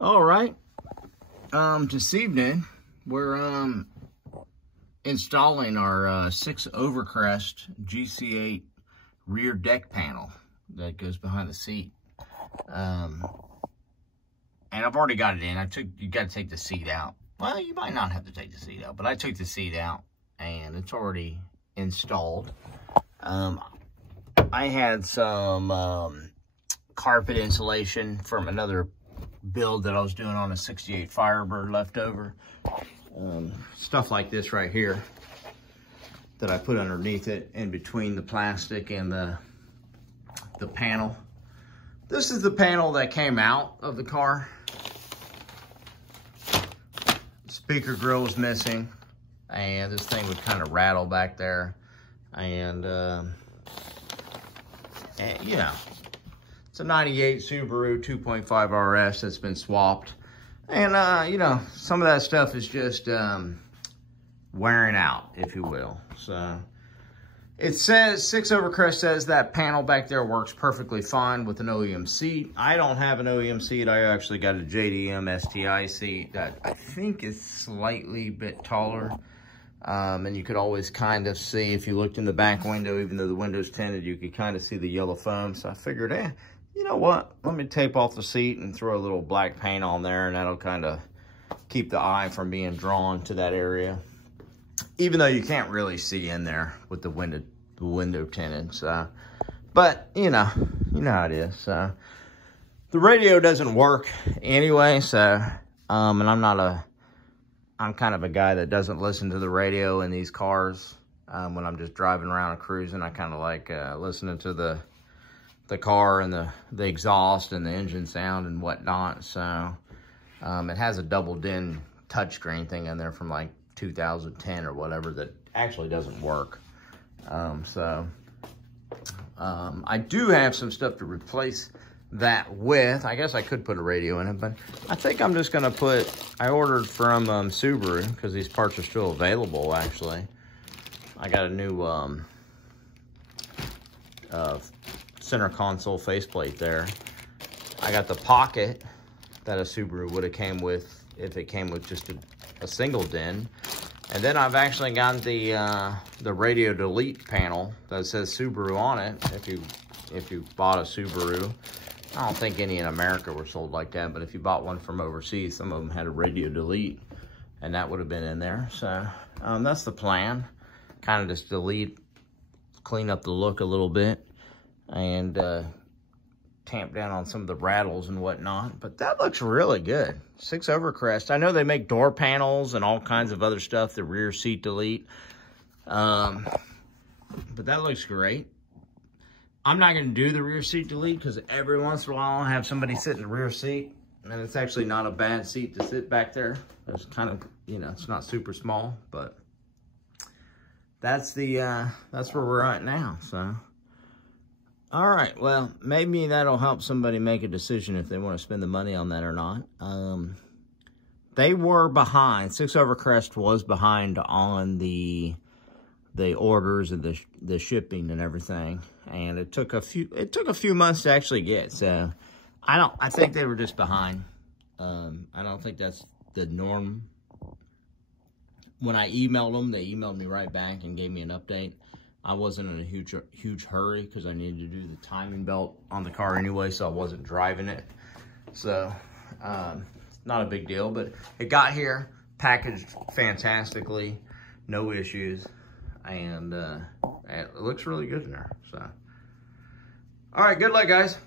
All right. This evening we're installing our Six Overcrest GC8 rear deck panel that goes behind the seat. And I've already got it in. You got to take the seat out. Well, you might not have to take the seat out, but I took the seat out and it's already installed. I had some carpet insulation from another build that I was doing on a 68 Firebird left over. Stuff like this right here that I put underneath it in between the plastic and the panel. This is the panel that came out of the car. Speaker grill is missing, and this thing would kind of rattle back there. And you know, it's a 98 Subaru 2.5 RS that's been swapped. And, you know, some of that stuff is just wearing out, if you will. So, it says, Six Overcrest says that panel back there works perfectly fine with an OEM seat. I don't have an OEM seat. I actually got a JDM STI seat that I think is slightly bit taller. And you could always kind of see, if you looked in the back window, even though the window's tinted, you could kind of see the yellow foam. So I figured, you know what? Let me tape off the seat and throw a little black paint on there, and that'll kind of keep the eye from being drawn to that area. Even though you can't really see in there with the window tinted. So, but you know how it is. So the radio doesn't work anyway. So, and I'm kind of a guy that doesn't listen to the radio in these cars. When I'm just driving around and cruising, I kind of like listening to the car and the exhaust and the engine sound and whatnot. So it has a double DIN touchscreen thing in there from like 2010 or whatever that actually doesn't work. I do have some stuff to replace that with. I guess I could put a radio in it, but I think I'm just gonna I ordered from Subaru, because these parts are still available. Actually, I got a new center console faceplate there. I got the pocket that a Subaru would have came with if it came with just a single DIN. And then I've actually got the radio delete panel that says Subaru on it. If you bought a Subaru, I don't think any in America were sold like that, but if you bought one from overseas, some of them had a radio delete, and that would have been in there. So that's the plan. Kind of just delete, clean up the look a little bit, and tamp down on some of the rattles and whatnot. But that looks really good. Six Overcrest. I know they make door panels and all kinds of other stuff, the rear seat delete. But that looks great. I'm not going to do the rear seat delete because every once in a while I'll have somebody sit in the rear seat, and it's actually not a bad seat to sit back there. It's kind of, you know, it's not super small, but that's where we're at now. So, all right, well, maybe that'll help somebody make a decision if they want to spend the money on that or not. They were behind. Six Overcrest was behind on the orders and the shipping and everything, and it took a few months to actually get. So I think they were just behind. I don't think that's the norm. When I emailed them, they emailed me right back and gave me an update. I wasn't in a huge hurry because I needed to do the timing belt on the car anyway, so I wasn't driving it. So not a big deal, but it got here, packaged fantastically, no issues. And it looks really good in there. So, all right, good luck, guys.